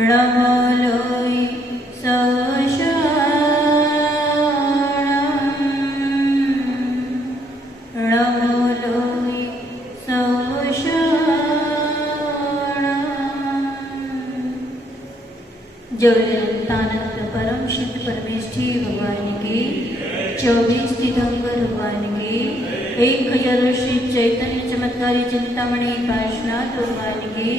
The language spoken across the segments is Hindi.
णमोलोई जगन्नाथ परम सिद्ध परमेष्ठी भगवान की 24 तीर्थंकर भगवान की 1000 श्री चैतन्य चमत्कारी चिंतामणि पार्श्वनाथ भगवान की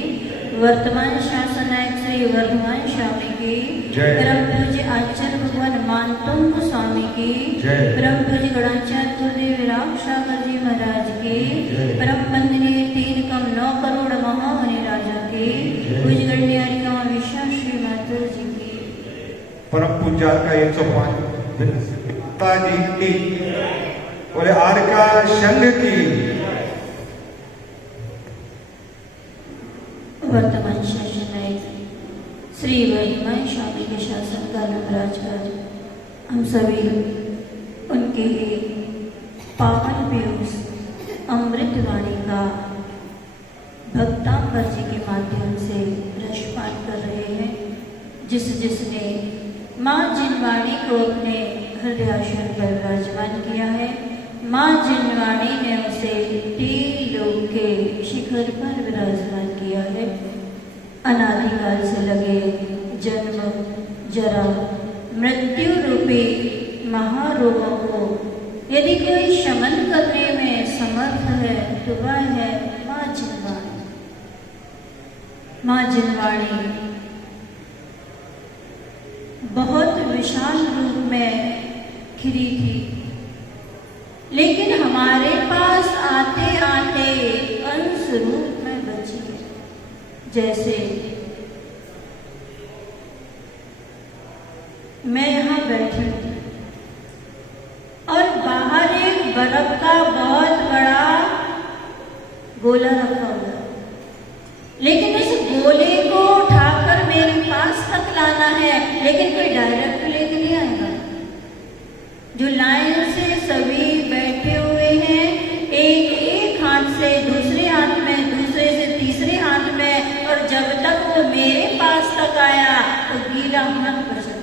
वर्तमान शासन नायक श्री वर्धमान स्वामी की परम पूज्य आचार्य भगवान मानतंग स्वामी की परम पूज्य गणाचार्य गुरुदेव राम सागर जी महाराज की परम वंदनीय 3 कम 9 करोड़ महामुनि राजा की पूज्य गण्य विश्वास श्री माता जी की परम पूज्य का 105 जी की बोले आर का संघ की वर्तमान शासन नायक श्री वर्धमान स्वामी के शासन का राजकाज हम सभी उनके पावन पीयूष अमृत वाणी का भक्तांबर जी के माध्यम से रसपान कर रहे हैं। जिसने माँ जिनवाणी को अपने हृदयासन पर विराजमान किया है, माँ जिनवाणी ने उसे 3 लोक के शिखर पर विराजमान किया है। अनादिकाल से लगे जन्म जरा मृत्यु रूपी महारोगों को यदि कोई शमन करने में समर्थ है तो वह है माँ जिनवाणी। माँ जिनवाणी बहुत विशाल रूप में खिली थी, लेकिन हमारे पास आते आते अंश रूप में बची। जैसे मैं यहाँ बैठी हूँ और बाहर एक बर्फ का बहुत बड़ा गोला रखा हुआ, लेकिन उस गोले को उठाकर मेरे पास तक लाना है, लेकिन कोई डायरेक्ट लेके नहीं आएगा। जो लाइन से सभी बैठे हुए हैं, एक हाथ से दूसरे हाथ में, दूसरे से तीसरे हाथ में, और जब तक वो मेरे पास तक आया तो गीला हाथ बचा।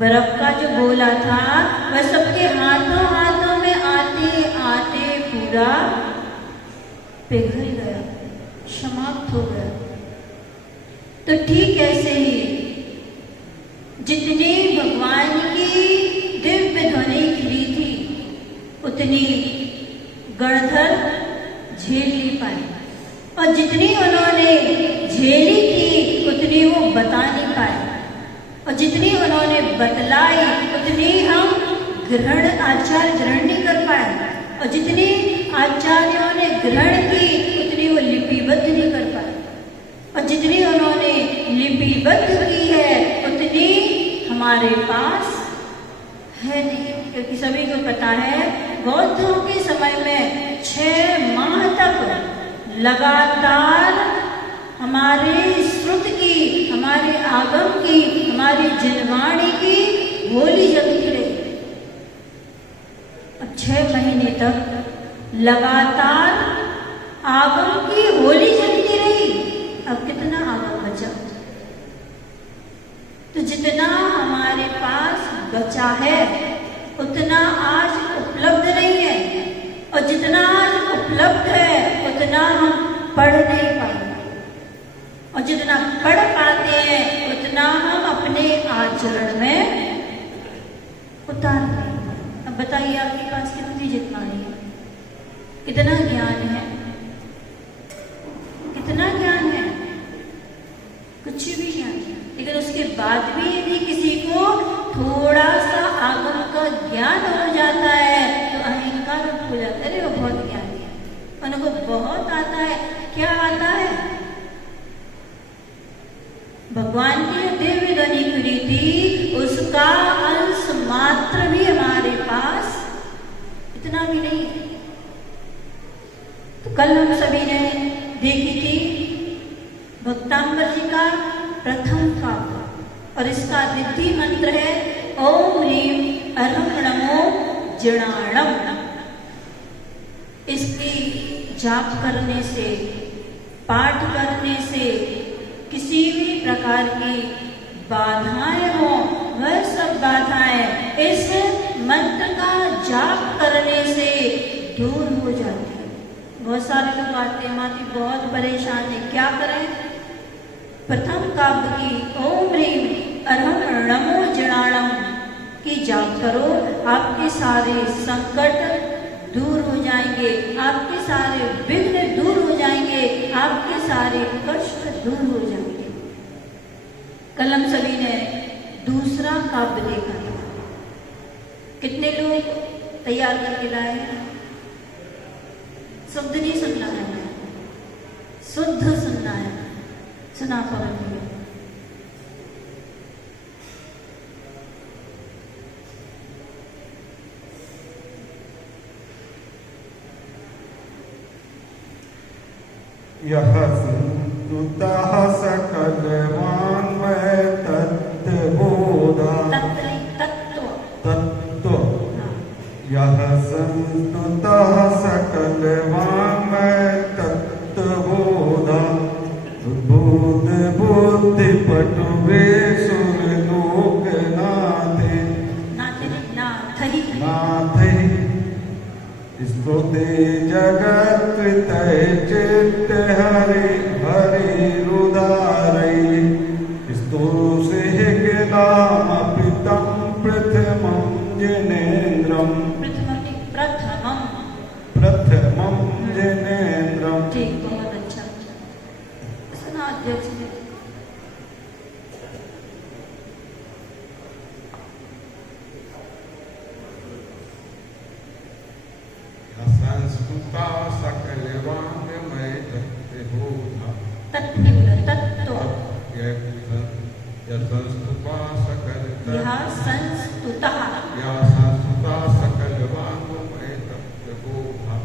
बर्फ का जो गोला था वह सबके हाथों हाथों में आते आते पूरा पिघल गया, समाप्त हो गया। तो ठीक ऐसे ही जितनी भगवान की दिव्य ध्वनि खिली थी उतनी गणधर झेल नहीं पाए, और जितनी उन्होंने झेली थी उतनी वो बता नहीं पाए, और जितनी उन्होंने बतलाई उतनी हम आचार्य ग्रहण नहीं कर पाए, और जितनी आचार्यों ने ग्रहण की उतनी वो लिपिबद्ध नहीं कर पाए, और जितनी उन्होंने लिपिबद्ध की है उतनी हमारे पास है नहीं। क्योंकि सभी को पता है बौद्धों के समय में 6 माह तक लगातार हमारे श्रुत की, हमारे आगम की, हमारी जिनवाणी की होली जलती रही। अब 6 महीने तक लगातार आगम की होली जलती रही। अब कितना आगम बचा? तो जितना हमारे पास बचा है उतना आज उपलब्ध नहीं है, और जितना आज उपलब्ध है उतना हम पढ़ नहीं पाएंगे, और जितना पढ़ पाते हैं उतना हम अपने आचरण में उतार दें। अब बताइए आपके पास कितनी जितवाणी है, कितना ज्ञान है, कितना ज्ञान है? कुछ भी ज्ञान है। लेकिन उसके बाद भी यदि किसी को थोड़ा सा आगम का ज्ञान हो जाता है तो अहंकार उठ जाता है, अरे वो बहुत ज्ञानी है, उनको बहुत आता है। क्या आता है? भगवान की दिव्य ध्वनि खुली थी, उसका अंश मात्र भी हमारे पास इतना भी नहीं है। तो कल हम सभी ने देखी थी भक्तांबर जी का प्रथम काव्य, और इसका द्वितीय मंत्र है ओम ह्रीम अरहम नमो जणाणम। इसकी जाप करने से, पाठ करने से किसी भी प्रकार की बाधाएं हो, वह सब बाधाएं इस मंत्र का जाप करने से दूर हो जाती है। बहुत सारे लोग आते हैं, माती बहुत परेशान है, क्या करें? प्रथम काव्य की ओम ह्रीम अरहम नमो जनाणम की जाप करो, आपके सारे संकट दूर हो जाएंगे, आपके सारे विघ्न दूर हो जाएंगे, आपके सारे कष्ट दूर हो जाएंगे। कल हम सभी ने दूसरा काव्य देखा था। कितने लोग तैयार करके लाए हैं? शुद्ध नहीं सुनना है, शुद्ध सुनना है। सुना पवन भैया। यह संतुतः सकलवान्मय तत्त्वबोधा तत्व यह संतुतः सकलवान्मय तत्त्वबोधा बुद्ध बुद्धि पटुवे सुरलोकनाथे नाथे स्तुते जगत तय चित्त हरि हरि रुदारै स्तुसे किलाम पितं प्रथमं जिनेन्द्रम प्रथमं जिनेन्द्रम। ठीक, बहुत अच्छा। सुना अध्यक्ष जी। संस्कृता सकलवान्मय तत्त्वबोधा तत्व नहीं बोला, तत्व। यह संस्कृता सकलवान्मय तत्त्वबोधा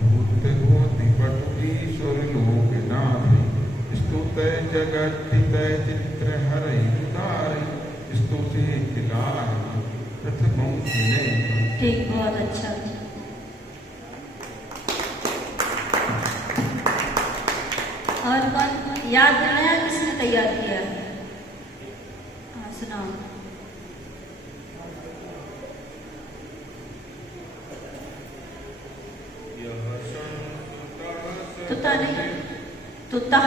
भूत भूति पटुईश्वर लोकनाथे स्तुते जगत्तितय चित्र हरै उदारै स्तुते किलाय प्रथमं जिनेन्द्रम। ठीक, बहुत अच्छा। और कौन याद नया किसने तैयार किया? हाँ, सुनाओ। तुता नहीं, तुता।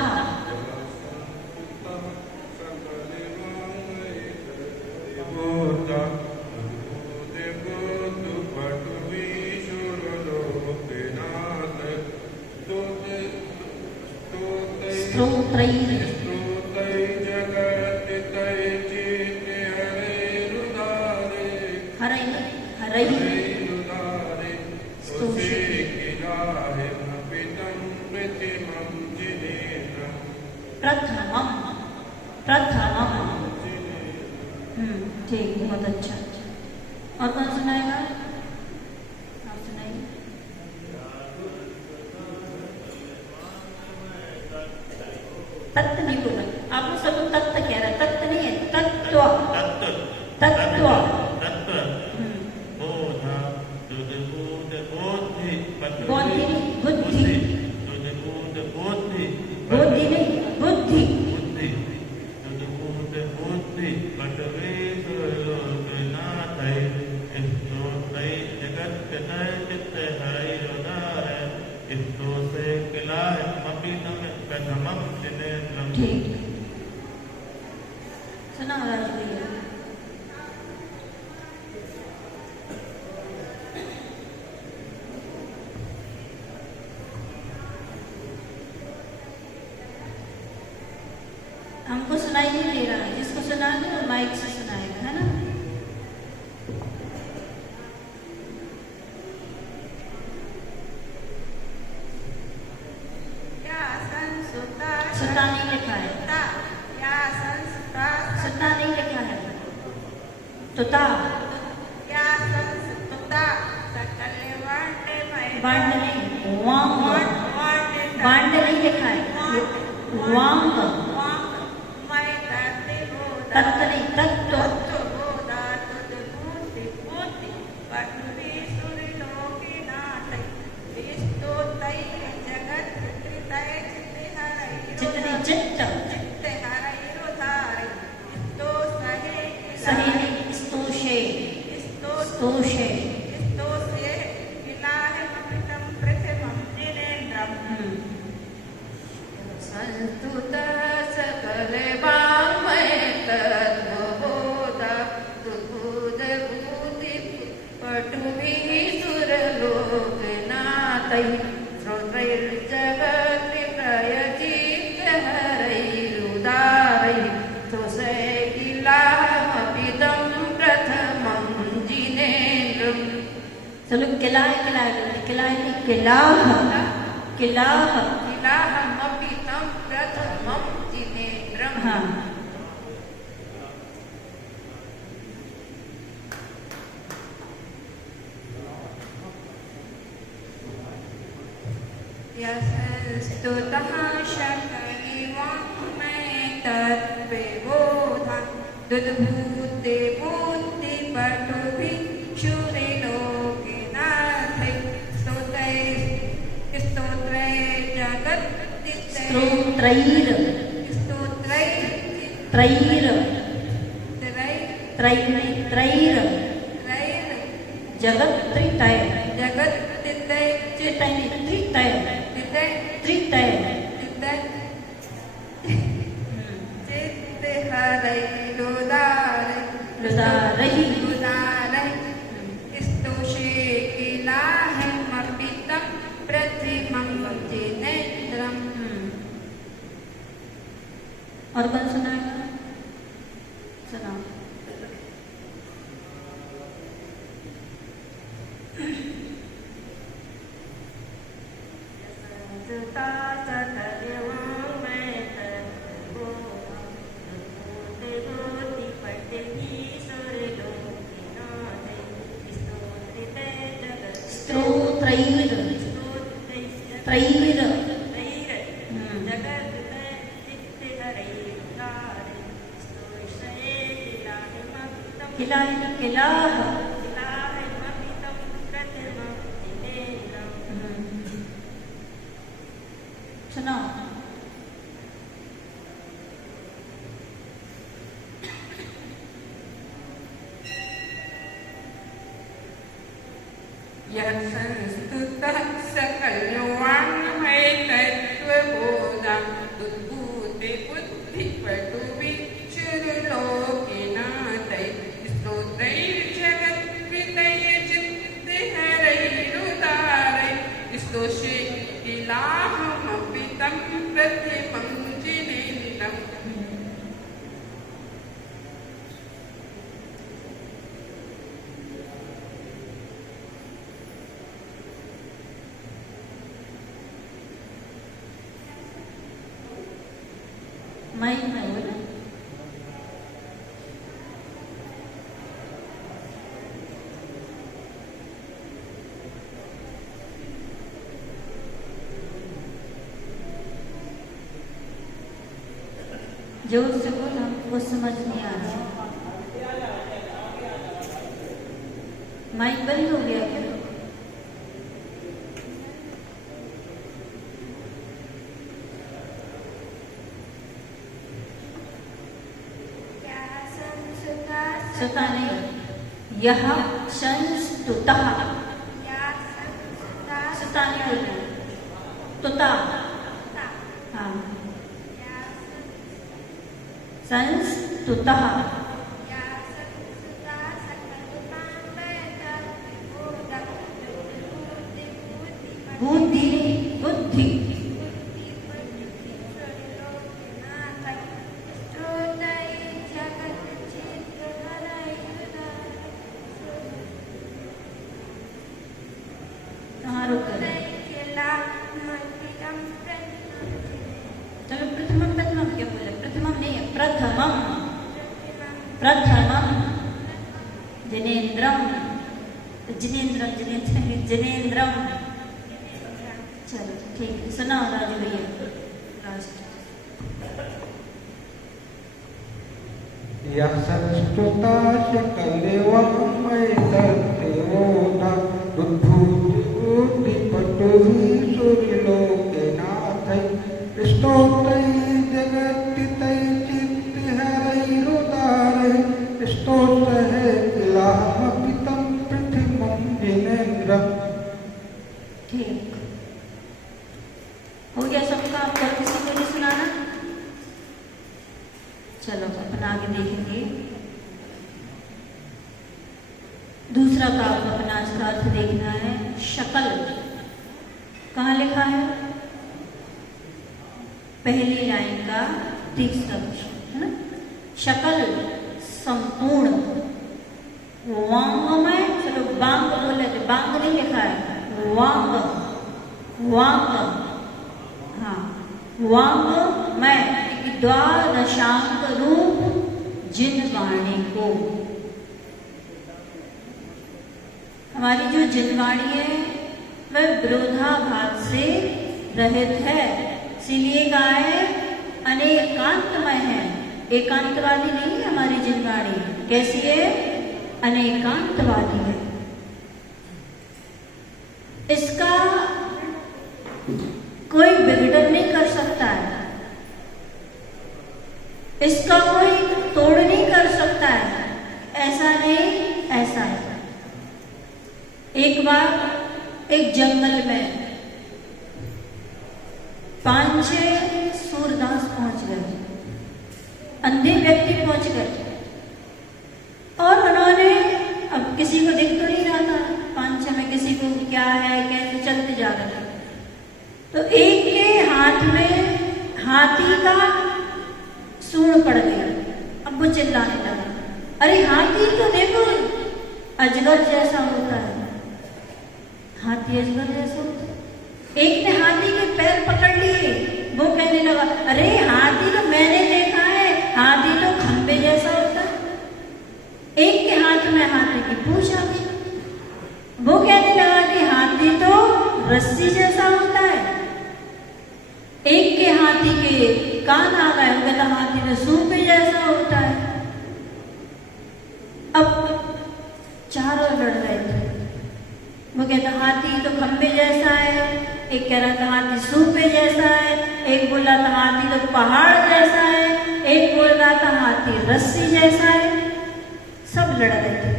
प्रथमम। ठीक, बहुत अच्छा। और कौन सुनाएगा? आप सुनाइए। तत्व नहीं बोला, आप लोग सब तत्व कह रहे हैं, तत्व नहीं है, तत्व तत्व। बुद्धि बुद्धि बुद्धि नहीं, बुद्धि। ठीक, सुना राज भैया। हमको सुनाई नहीं दे रहा है, जिसको सुना दो माइक से सुनाएगा, है ना? सुता नहीं लिखा है, सुता नहीं लिखा है, तुता। बांड नहीं, वांग। बांड नहीं लिखा है, वांग। तत्व नहीं, तत्व। चित्त नहीं, चित्त। सुरलोकनाथै श्रोत्रैर्जगत्प्रयचित्तहरैरुदारै तोषैकिलाहमपितं प्रथमं जिनेन्द्रम्। चलो किलाह किलाह किलाह किलाह किलाह किलाहमपितं प्रथमं जिनेन्द्रम्। हाँ स्तुतः शकलिवाङ्मय तद्विबोधा दुद्भूते बुद्धिपटुभिः क्षुरिलोकिनाथै स्तोत्रैः जगत्तिस्तैः स्तोत्रैर त्रैर त्रैर जगत त्रितय त्रितय त्रितय रुदारहि स्तोषे किलाहमपितं प्रथमं जिनेन्द्रम्। और कौन सुनाएगा? सुनाओ। संस्तुतः सकलवाङ्मय तत्त्वबोधा दुद्भूते बुद्धिपटुभिः क्षुरिलोकिनाथै स्तोत्रैर्जगत्कृतैर्चित्तहरैरुदारै स्तोषे किलाहमपितं प्रथमं जिनेन्द्रम्। माइक में बोला जोर से बोला वो समझ नहीं आ रहा। माइक बंद हो गया क्या? सुता नहीं, यह संस्तुतः सुता नहीं बोलना, तुता हाँ संस्तुतः बुद्धि बुद्धि चलो प्रथमम प्रथमम क्या बोले? प्रथमम नहीं है, प्रथमम प्रथमम जिनेन्द्रम जिनेन्द्रम जिनेन्द्रम जिनेन्द्रम। चलो ठीक है, सुनाओ राजू भैया लास्ट। यः संस्तुता सकलवाङ्मय तत्त्वबोधा बुद्धिपटुभिः क्षुरिलोकिनाथै स्तोत्रैर्जगत्कृतैर्चित्तहरैरुदारै स्तोत्रैः किलाहमपितं प्रथमं जिनेन्द्रम्। ठीक हो गया सबका? आपको किसी को नहीं सुनाना? चलो अपन आगे देखेंगे। दूसरा दूसरा का अपना इसका अर्थ देखना है। शकल कहाँ लिखा है? पहली लाइन का तीसरा अक्षर है ना। शकल संपूर्ण, वांगमय, चलो बांग बोले थे, बांग नहीं लिखा है, वांग, वांग, हाँ वांगमय, द्वादशांक रूप जिनवाणी को। हमारी जो जिनवाणी है वह विरोधाभास से रहित है, इसीलिए कहा है अनेकांतमय है। एकांतवादी नहीं है हमारी जिनवाणी। कैसी है? अनेकांतवादी है। इसका कोई विघटन नहीं कर सकता है, इसका कोई तोड़ नहीं कर सकता है। ऐसा नहीं, ऐसा है। एक बार एक जंगल में 5-6 सूरदास पहुंच गए, अंधे व्यक्ति पहुंच गए, और उन्होंने, अब किसी को दिख तो नहीं रहा था 5-6 में, किसी को क्या है कैसे चलते जा रहे थे, तो एक के हाथ में हाथी का सूंड पड़ गया। अब वो चिल्लाने लगा, अरे हाथी तो देखो अजगर जैसा होता है, हाथी अजगर जैसा होता है। एक ने हाथी के पैर पकड़ लिए, वो कहने लगा, अरे हाथी तो मैंने देखा है, हाथी तो खंबे जैसा होता है। एक के हाथ में हाथी की पूंछ आ गई, वो कहने लगा कि हाथी तो रस्सी जैसा होता है। एक के हाथी के कान आ गए, वो कहता हाथी तो सूपे जैसा होता है। अब चारों लड़ रहे थे, वो कहता हाथी तो खंबे जैसा है, एक कह रहा था हाथी सूपे जैसा है, एक बोल रहा था हाथी तो पहाड़ जैसा है, एक बोल रहा था हाथी रस्सी जैसा है। सब लड़ रहे थे।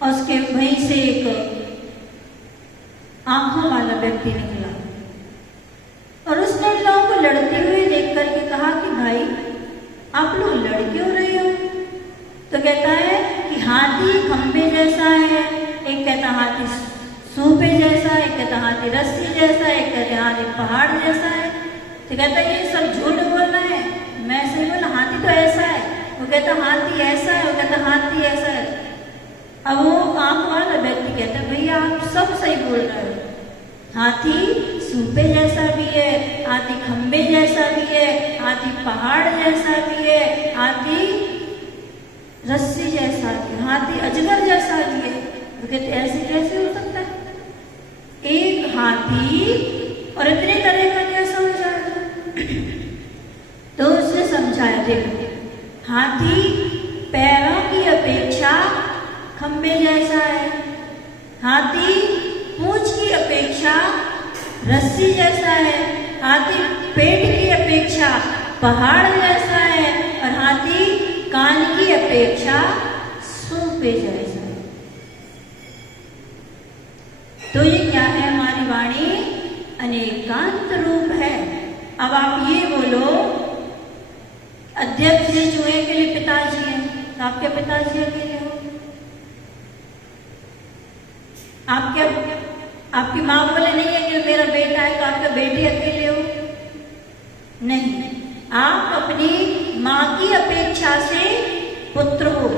और उसके वहीं से एक आंखों वाला व्यक्ति निकला और उसने इन लोगों को लड़ते हुए देख करके कहा कि भाई आप लोग लड़ क्यों रहे हो? तो कहता है कि हाथी खंबे जैसा है, एक कहता हाथी सूपे जैसा, एक कहता हाथी रस्सी जैसा, एक कहते हाथी पहाड़ जैसा है। तो कहता ये सब झूठ बोल रहे हैं, मैं सही बोला, हाथी तो ऐसा है। वो कहता हाथी ऐसा है, वो कहता हाथी ऐसा है। अब वो आंख वाला व्यक्ति कहता भैया आप सब सही बोल रहे हो, हाथी सूपे जैसा भी है, हाथी खंबे जैसा भी है, हाथी पहाड़ जैसा भी है, हाथी रस्सी जैसा भी है, हाथी अजगर जैसा भी है। वो कहते ऐसे कैसे हो सकता है? एक हाथी और इतने तरह का कैसा हो जाएगा? तो उसने समझाया, देखो हाथी पैरों की अपेक्षा खंबे जैसा है, हाथी पूंछ की अपेक्षा रस्सी जैसा है, हाथी पेट की अपेक्षा पहाड़ जैसा है, और हाथी कान की अपेक्षा सूपे जैसा है। तो ये क्या है? हमारी वाणी अनेकांत रूप है। अब आप ये बोलो, अध्यक्ष जी चूहे के लिए पिताजी हैं, तो आपके पिताजी अकेले हो? आपकी माँ बोले नहीं है कि मेरा बेटा है, तो आपके बेटे अकेले हो? नहीं, आप अपनी माँ की अपेक्षा से पुत्र हो,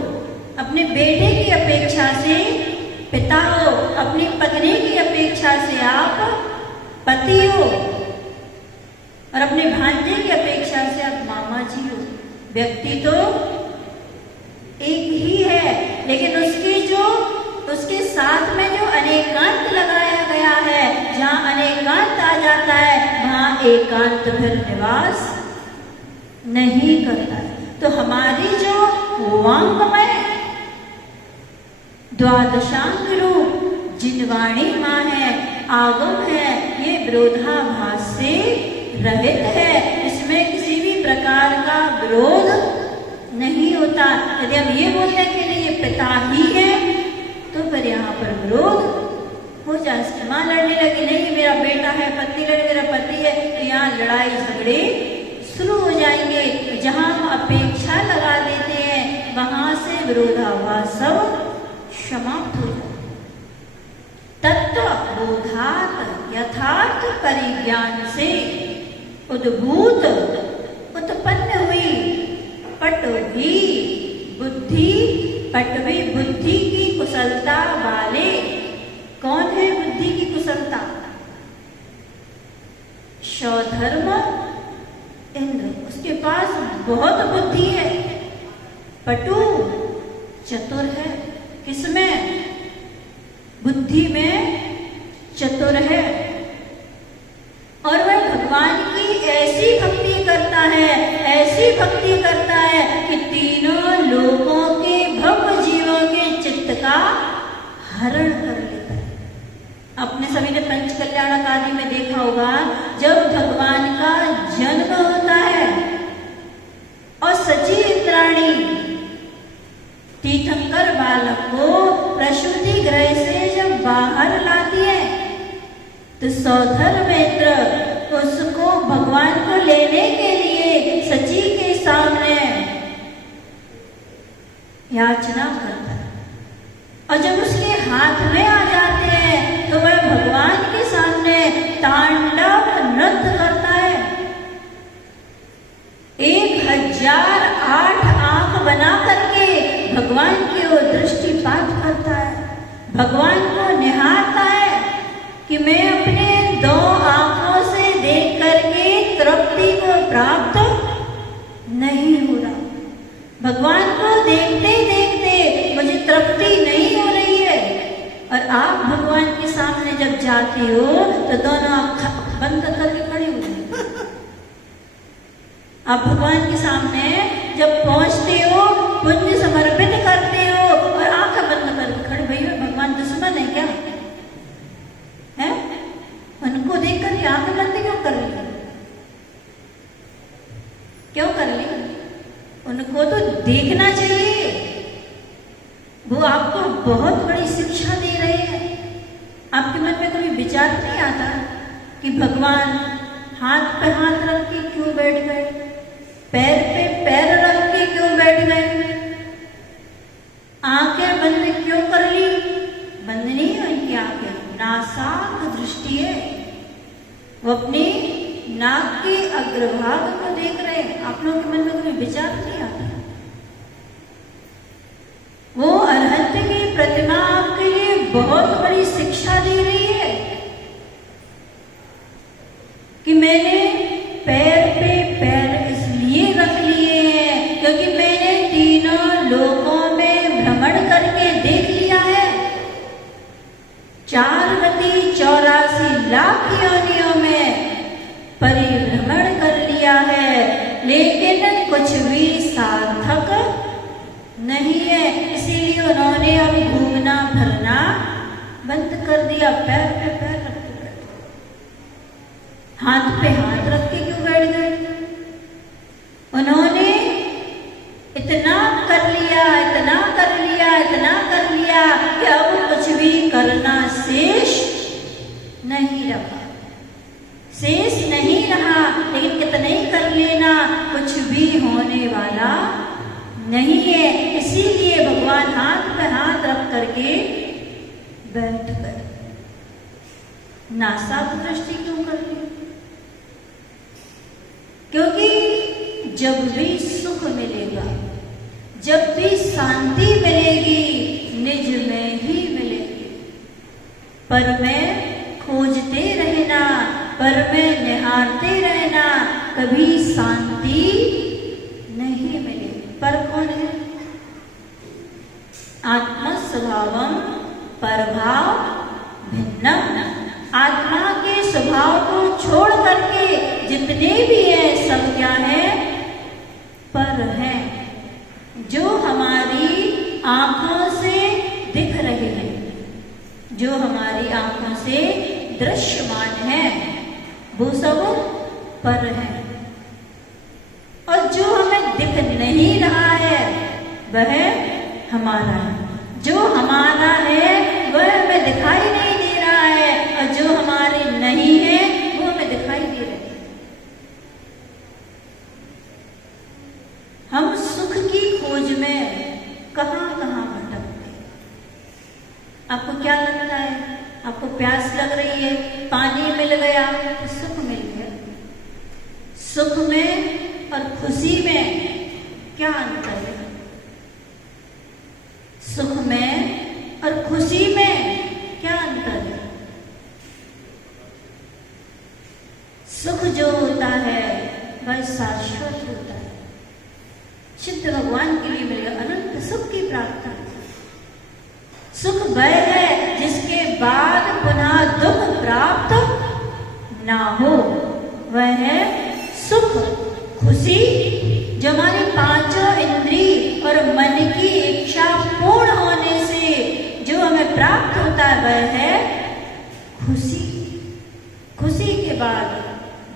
अपने बेटे की अपेक्षा से पिता हो, अपनी पत्नी की अपेक्षा से आप पति हो, और अपने भांजे की अपेक्षा से आप मामा जी हो। व्यक्ति तो एक ही है, लेकिन उसके साथ में जो अनेकांत लगाया गया है, जहाँ अनेकांत आ जाता है वहाँ एकांत फिर निवास नहीं करता है। तो हमारी जो वांगमय द्वादशांग रूप जिनवाणी माँ है, आगम है, ये विरोधाभास से रहित है, इसमें किसी भी प्रकार का विरोध नहीं होता। यदि हम ये बोलते हैं कि नहीं ये पिता ही है, तो फिर यहाँ पर विरोध हो जाए। माँ लड़ने लगी, नहीं मेरा बेटा है, पति लड़े मेरा पति है, तो यहाँ लड़ाई झगड़े शुरू हो जाएंगे। जहाँ हम अपेक्षा लगा देते हैं वहां से विरोधाभास सब समाप्त हो जाए। तत्व बोधात यथार्थ परिज्ञान से उद्भूत उत्पन्न हुई पटवी बुद्धि की कुशलता वाले। कौन है बुद्धि की कुशलता? सौधर्म इंद्र, उसके पास बहुत बुद्धि है। पटु चतुर है, किसमें? बुद्धि में चतुर है। और वह भगवान की ऐसी भक्ति करता है कि तीनों लोकों के भव्य जीवों के चित्त का हरण कर लेता है। आपने सभी ने पंच कल्याणक आदि में देखा होगा, जब भगवान का जन्म होता है और सची इंद्राणी तीर्थंकर बालक को प्रसूति गृह से जब बाहर लाती है, तो सौधर्मेंद्र उसको भगवान को लेने के लिए सची के सामने याचना करता है। और जब उसके हाथ में आ जाते हैं तो वह भगवान के सामने तांडव नृत्य करता है। 1008 आंख बना करके भगवान की ओर दृष्टिपात करता है, भगवान को निहारता है कि मैं अपने 2 आंखों से देख करके तृप्ति को प्राप्त नहीं हो रहा। भगवान को देखते देखते मुझे तृप्ति नहीं हो रही है। और आप भगवान के सामने जब जाते हो तो दोनों आंख बंद करके खड़े हो जाते। आप भगवान के सामने जब पहुंचते हो, पुण्य समर्पित करते हो और आंख बंद करके खड़े, भैया भगवान दुश्मन है क्या? है? उनको देख कर आंख बंद क्यों कर ली? क्यों कर ली? उनको तो देखना चाहिए। वो आपको बहुत बड़ी शिक्षा दे रहे हैं। आपके मन में कभी विचार नहीं आता कि भगवान हाथ पे हाथ रख के क्यों बैठ गए, पैर पे पैर रख के क्यों बैठ गए, आंखें बंद क्यों कर ली? बंद नहीं है उनकी आंखें, नासाक दृष्टि है। वो अपनी नाक के अग्रभाग को देख रहे हैं। आप लोगों के मन में कोई विचार नहीं आता? वो अरहंत की प्रतिमा आपके लिए बहुत बड़ी शिक्षा दे रही है कि मैंने पैर पे पैर इसलिए रख लिए हैं क्योंकि मैंने तीनों लोकों में भ्रमण करके देख लिया है। 84 लाख योनियों में परिभ्रमण कर लिया है, लेकिन कुछ भी सार्थक नहीं है। इसीलिए उन्होंने अब घूमना फिरना बंद कर दिया। पैर पे पैर रख के बैठ, हाथ पे हाथ रख के क्यों बैठ गए? उन्होंने इतना कर लिया कि अब कुछ भी करना शेष नहीं रहा। लेकिन कितना ही कर लेना, कुछ भी होने वाला नहीं है। इसीलिए भगवान हाथ पे हाथ रख करके बैठ गए। नासाक दृष्टि क्यों कर ली? क्योंकि जब भी सुख मिलेगा, जब भी शांति मिलेगी, निज में ही मिलेगी। पर में खोजते रहना, पर में निहारते रहना, कभी शांति नहीं मिलेगी। पर कौन है? आत्म स्वभावम परभाव भिन्नम। आत्मा के स्वभाव को छोड़ करके जितने भी हैं सब क्या है? पर है। जो हमारी आंखों से दिख रहे हैं, जो हमारी आंखों से दृश्यमान है, वो सब पर है। और जो हमें दिख नहीं रहा है वह हमारा है। जो हमारा है वह हमें दिखाई नहीं दे रहा है, और जो हमारे नहीं है वो हमें दिखाई दे रहे हैं। हम सुख की खोज में कहां कहां भटकते, क्या लगता है? आपको प्यास लग रही है, पानी मिल गया तो सुख मिल गया। सुख में और खुशी में क्या अंतर है? सुख में और खुशी में क्या अंतर है? सुख जो होता है वह शाश्वत होता है, सिद्ध भगवान के लिए मिलेगा, अनंत सुख की प्राप्ति। सुख वह है जिसके बाद पुनः दुख प्राप्त ना हो, वह है सुख। खुशी जो हमारी पांचों इंद्रिय और मन की इच्छा पूर्ण होने से जो हमें प्राप्त होता है वह है खुशी। खुशी के बाद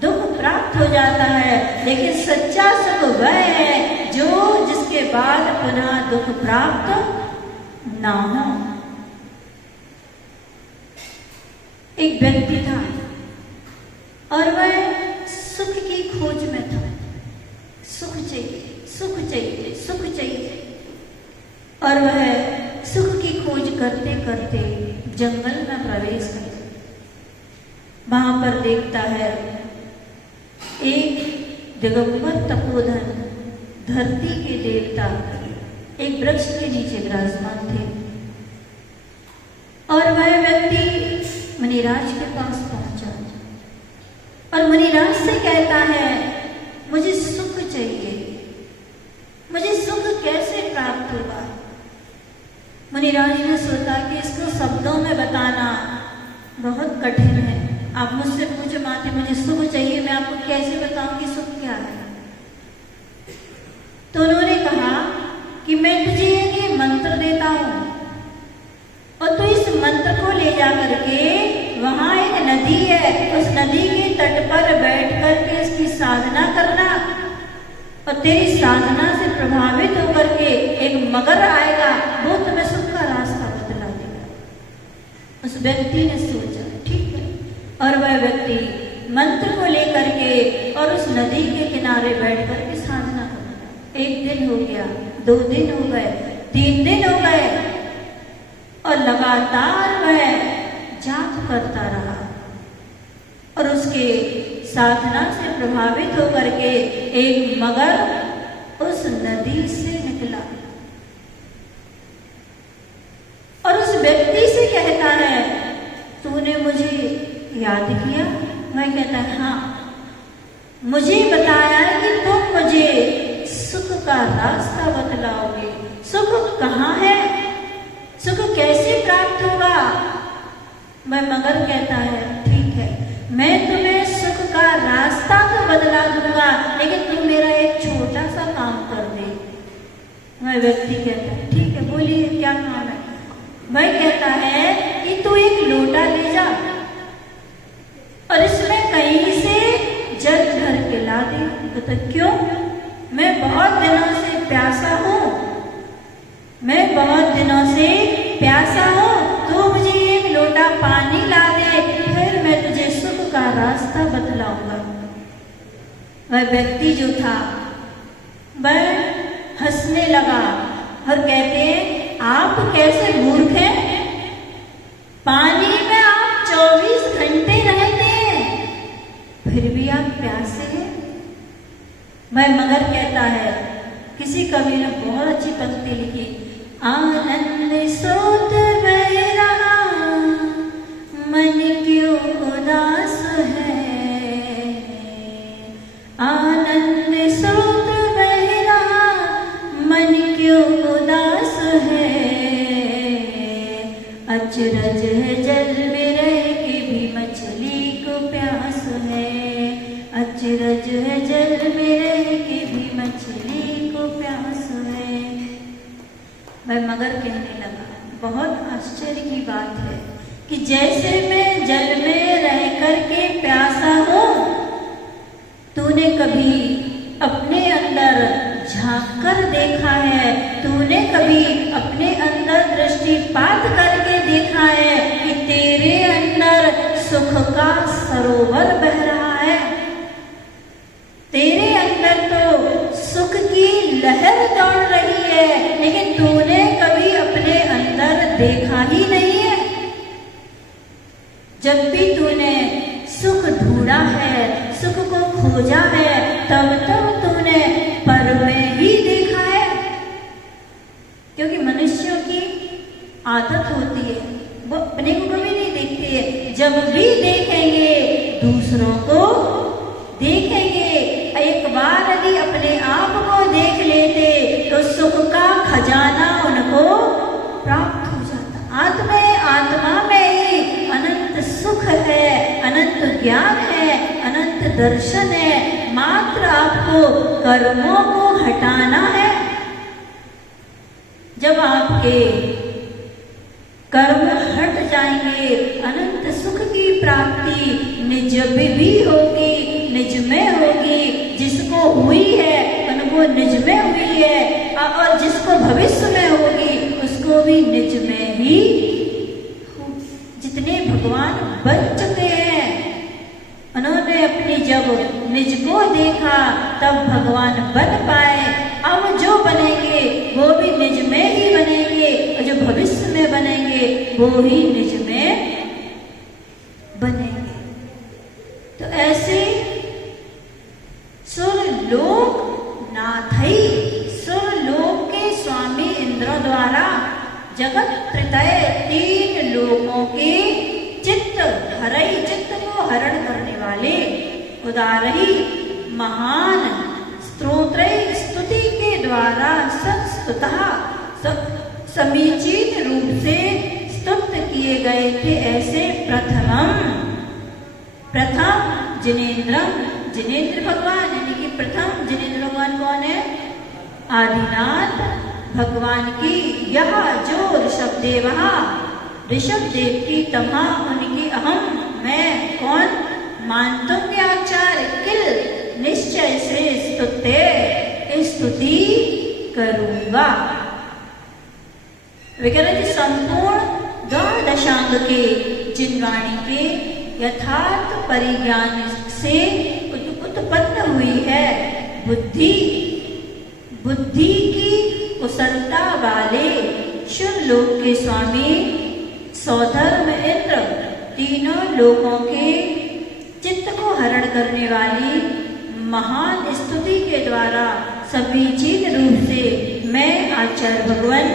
दुख प्राप्त हो जाता है, लेकिन सच्चा सुख वह है जो जिसके बाद पुनः दुख प्राप्त ना हो। एक व्यक्ति था और वह सुख की खोज में था। सुख चाहिए, सुख चाहिए, सुख चाहिए, और वह सुख की खोज करते करते जंगल में प्रवेश करता। वहां पर देखता है एक दिगंबर तपोधन धरती के देवता एक वृक्ष के नीचे विराजमान थे, और वह व्यक्ति मुनिराज के पास पहुंचा और मुनिराज से कहता है, मुझे सुख चाहिए, मुझे सुख कैसे प्राप्त होगा? मुनिराज ने सोचा कि इसको शब्दों में बताना बहुत कठिन है। आप मुझसे पूछो माते मुझे सुख चाहिए, मैं आपको कैसे बताऊं कि सुख क्या है? तो उन्होंने कहा कि मैं तुझे ये मंत्र देता हूं और तू इस मंत्र को ले जा करके वहां एक नदी है, उस नदी के तट पर बैठ करके इसकी साधना करना, और तेरी साधना से प्रभावित होकर के एक मगर आएगा, वो तुम्हें सुख का रास्ता बतला देगा। उस व्यक्ति ने सोचा ठीक है, और वह व्यक्ति मंत्र को लेकर के और उस नदी के किनारे बैठ करके साधना करता। एक दिन हो गया, 2 दिन हो गए, 3 दिन हो गए, और लगातार वह जाप करता रहा, और उसके साधना से प्रभावित होकर के एक मगर उस नदी से निकला और उस व्यक्ति से कहता है, तूने मुझे याद किया? वह कहता है, हाँ, मुझे बताया कि तुम मुझे सुख का रास्ता बतलाओगे। सुख कहाँ है? सुख कैसे प्राप्त होगा? वह मगर कहता है, ठीक है, मैं तुम्हें सुख का रास्ता तो बतला दूंगा, लेकिन तुम मेरा एक छोटा सा काम कर दे। वह व्यक्ति कहता है, ठीक है, बोलिए क्या काम है? वह कहता है कि तू एक लोटा ले जा और इसमें कहीं से जल भर के ला दे। तो क्यों? मैं बहुत दिनों से प्यासा हूं, मैं बहुत दिनों से प्यासा हूं, तो मुझे एक लोटा पानी ला दे, फिर मैं तुझे सुख का रास्ता बतलाऊंगा। वह व्यक्ति जो था वह हंसने लगा और कहते हैं, आप कैसे मूर्ख हैं? पानी में आप 24 घंटे रहते हैं, फिर भी आप प्यासे हैं। वह मगर कहता है, किसी कवि ने बहुत अच्छी पंक्ति लिखी, आनंद स्रोत बह रहा, मन क्यों उदास है। आनंद स्रोत बह रहा, मन क्यों उदास है। अचरज है जल में रह के भी मछली को प्यास है। अचरज है जल में रह के भी मछली को प्यास है। वह मगर कहने लगा, बहुत आश्चर्य की बात है कि जैसे मैं जल में रह करके प्यासा हूं, तूने कभी अपने अंदर झांक कर देखा है? तूने कभी अपने अंदर दृष्टिपात करके देखा है कि तेरे अंदर सुख का सरोवर बह रहा है? तेरे अंदर तो सुख की लहर दौड़ रही है, लेकिन तूने कभी अपने अंदर देखा ही नहीं है। जब भी तूने सुख ढूंढा है, सुख को खोजा है, तब तब तूने पर में ही देखा है। क्योंकि मनुष्यों की आदत होती है, वो अपने को कभी नहीं देखते है। जब भी देखेंगे दूसरों को देखेंगे। एक बार यदि अपने आप को देख लेते तो सुख का खजाना उनको प्राप्त हो जाता। आत्मा में ही अनंत सुख है, अनंत ज्ञान है, अनंत दर्शन है। मात्र आपको कर्मों को हटाना है। जब आपके कर्म हट जाएंगे, अनंत सुख की प्राप्ति निज में भी होगी, निज में होगी। जिसको हुई है उनको निज में हुई है, और जिसको भविष्य में होगी उसको भी निज में ही। जितने भगवान बन चुके हैं उन्होंने अपनी जब निज को देखा तब भगवान बन पाए। अब जो बनेंगे वो भी निज में ही बनेंगे, और जो भविष्य में बनेंगे वो ही निज में बनेंगे। तो ऐसे सुरलोक नाथई, सुरलोक के स्वामी इंद्र द्वारा जगत त्रय 3 लोकों के चित्त हरई, चित्त को हरण करने वाले उदारही महान स्तोत्रय स्तुति के द्वारा सत्स्तुतः समीचीन रूप से स्तुत किए गए थे। ऐसे प्रथम जिनेन्द्र भगवान, यानी कि प्रथम जिनेन्द्र भगवान कौन है? आदिनाथ भगवान की यह जो ऋषभदेव की तमा उनकी अहम मैं कौन मानतों के आचार्य किल निश्चय से स्तुति करूंगा। विकरण संपूर्ण द्वादशांग के जिनवाणी के यथार्थ परिज्ञान से उत्पन्न हुई है। बुद्धि की कुशलता वाले शुरलोक के स्वामी सौधर्म इंद्र 3 लोकों के चित्त को हरण करने वाली महान स्तुति के द्वारा समीचीन रूप से मैं आचार्य भगवान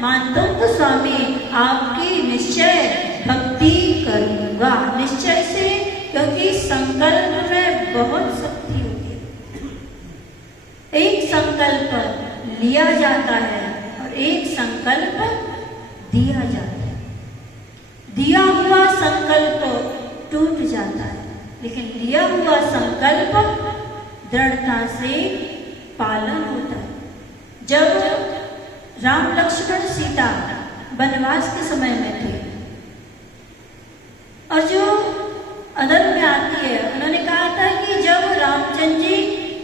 मानतोंग स्वामी आपकी निश्चय भक्ति करूंगा। निश्चय से, क्योंकि संकल्प में बहुत शक्ति होती है। एक संकल्प लिया जाता है और एक संकल्प दिया जाता है। दिया हुआ संकल्प टूट जाता है, लेकिन लिया हुआ संकल्प दृढ़ता से पालन होता है। जब राम लक्ष्मण सीता वनवास के समय में थे और जो अदर में आती है, उन्होंने कहा था कि जब रामचंद्र जी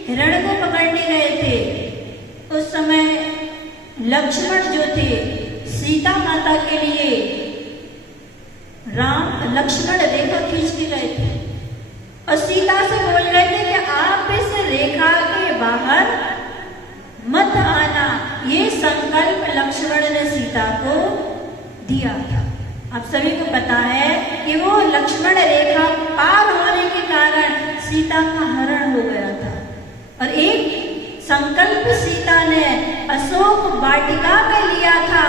हिरण को पकड़ने गए थे उस समय लक्ष्मण जो थे सीता माता के लिए राम लक्ष्मण रेखा खींच के गए थे और सीता से बोल रहे थे कि आप इस रेखा के बाहर मत आना। ये संकल्प लक्ष्मण ने सीता को दिया था। आप सभी को पता है कि वो लक्ष्मण रेखा पार होने के कारण सीता का हरण हो गया था। और एक संकल्प सीता ने अशोक वाटिका में लिया था।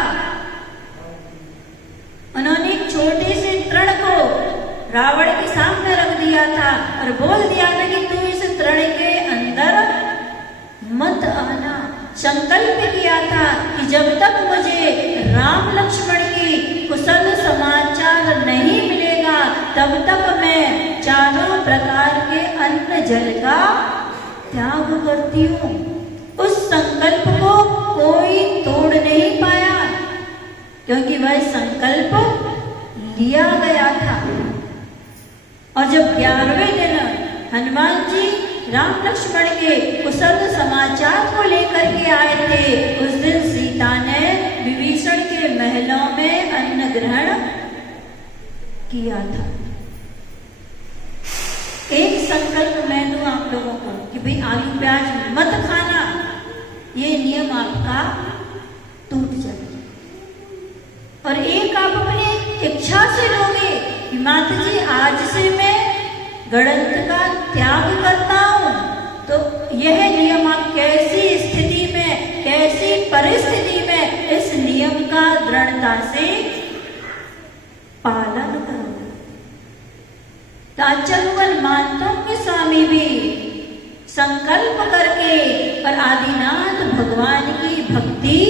उन्होंने एक छोटे से तृण को रावण के सामने रख दिया था और बोल दिया था कि तू इस तृण के अंदर मत आना। संकल्प किया था कि जब तक मुझे राम लक्ष्मण की कुशल समाचार नहीं मिलेगा तब तक मैं चारों प्रकार के अन्न जल का त्याग करती हूँ। उस संकल्प को कोई तोड़ नहीं पाया, क्योंकि वह संकल्प लिया गया था। और जब 11वें दिन हनुमान जी राम लक्ष्मण के कुशल समाचार को लेकर के आए थे, उस दिन सीता ने विभीषण के महलों में अन्न ग्रहण किया था। एक संकल्प मैं दूं आप लोगों को कि भाई आलू प्याज मत खाना, ये नियम आपका टूट जाए। और एक आप अपनी इच्छा से लोगे कि माता जी आज से मैं गणित का त्याग करता हूं, तो यह नियम आप कैसी स्थिति में, कैसी परिस्थिति में इस नियम का दृढ़ता से पालन करो। ताचलवन मातंग स्वामी भी संकल्प करके और आदिनाथ भगवान की भक्ति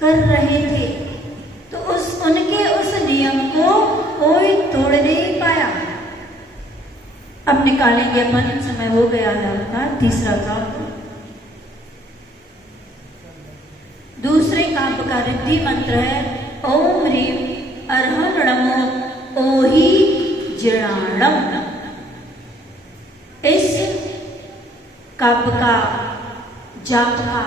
कर रहे थे, तो उनके उस नियम को कोई तोड़ नहीं पाया। अब निकालेंगे अपन, समय हो गया है आपका। तीसरा काव्य, दूसरे काव्य का रिद्धि मंत्र है ओम ह्रीम अर्हं नमो ओहि जीर्णाणम। इस काव्य का जाप का